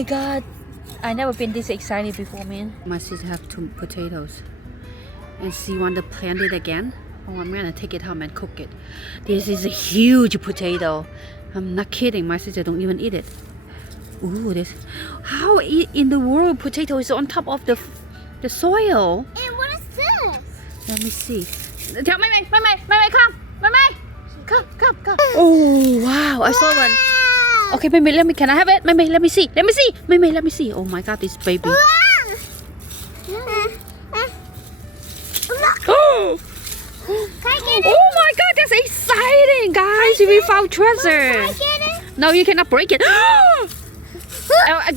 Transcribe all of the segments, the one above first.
my god. I never been this excited before, man. My sister have two potatoes. And she want to plant it again. Oh, I'm gonna take it home and cook it. This is a huge potato. I'm not kidding. My sister don't even eat it. Ooh, this. How in the world potato is on top of the soil? And what is this? Let me see. Tell Mai, come. Mai, come. Oh wow, I saw one. Okay, Mai, let me. Can I have it? Mai, let me see. Mai, let me see. Oh my god, this baby. Oh my god, that's exciting, guys! We found treasure. No, you cannot break it.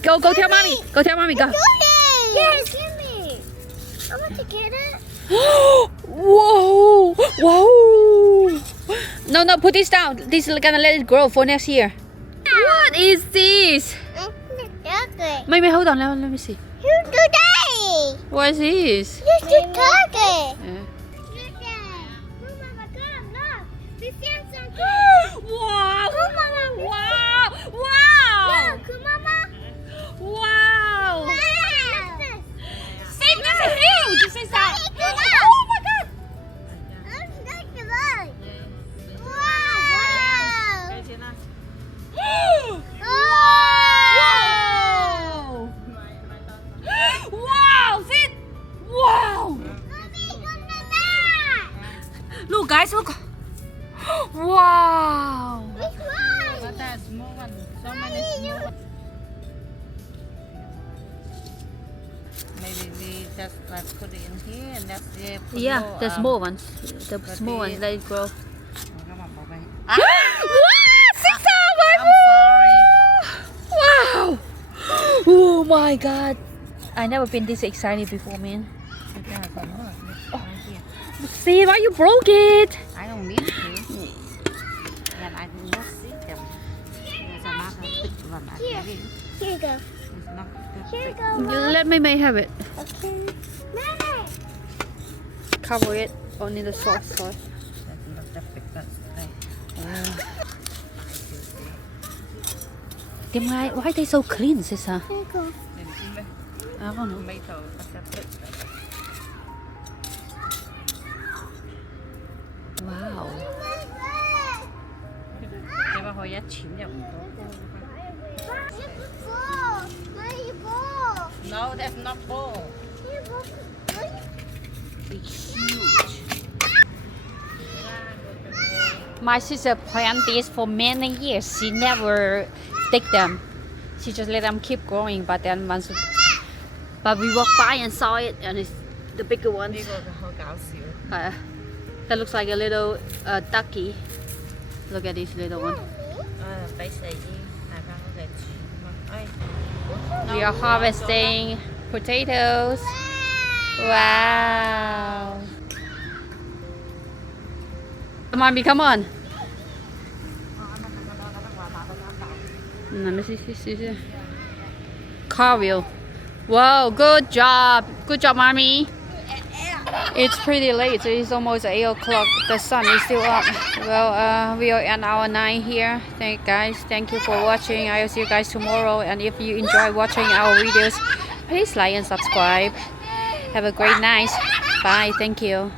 Go tell mommy. Go tell mommy. Go. Yes, give me. I want to get it. Whoa! No, put this down. This is gonna let it grow for next year. What is this? Mai, hold on. Let me see. You today. What is this? You should talk it. Yeah. Mama, come, look. We found some Wow! Mama, Wow! look, Mama. Wow! Wow. See, this is huge. This is that. Look. Oh my god! Wow. Wow! Sit! Wow! Look, guys, look! Wow! But that's small one. So many small one. Maybe we just like put it in here and that's it. Yeah, the small ones. The small ones, let it grow. Wow! I'm sorry. Wow. Oh my god. I never been this excited before, man. See, why you broke it? I don't mean to. And I do not see them. There's another big one. I Here. think Here you go. it's not that Here you big. go, Mom. Let me have it. Okay. Mama. Cover it only the soft soil. That's not that big. That's like, Then why they so clean, sister? Here you go. I don't know. tomato. That's that big. Wow. Nhưng mà hồi giá chín nhập No, that's not full. My sister planted this for many years. She never stick them. She just let them keep growing. But then but we walked by and saw it, and it's the bigger ones. Đi vào hơi cạo xíu. That looks like a little ducky. Look at this little one. Phải xài gì? Ra cái chín. We are harvesting potatoes. Wow. Mommy, come on. Let me see. Carville. Wow, good job. Good job, Mommy. It's pretty late. So it's almost 8 o'clock. The sun is still up. Well, we are at our night here. Thank you for watching. I will see you guys tomorrow. And if you enjoy watching our videos, please like and subscribe. Have a great night. Bye. Thank you.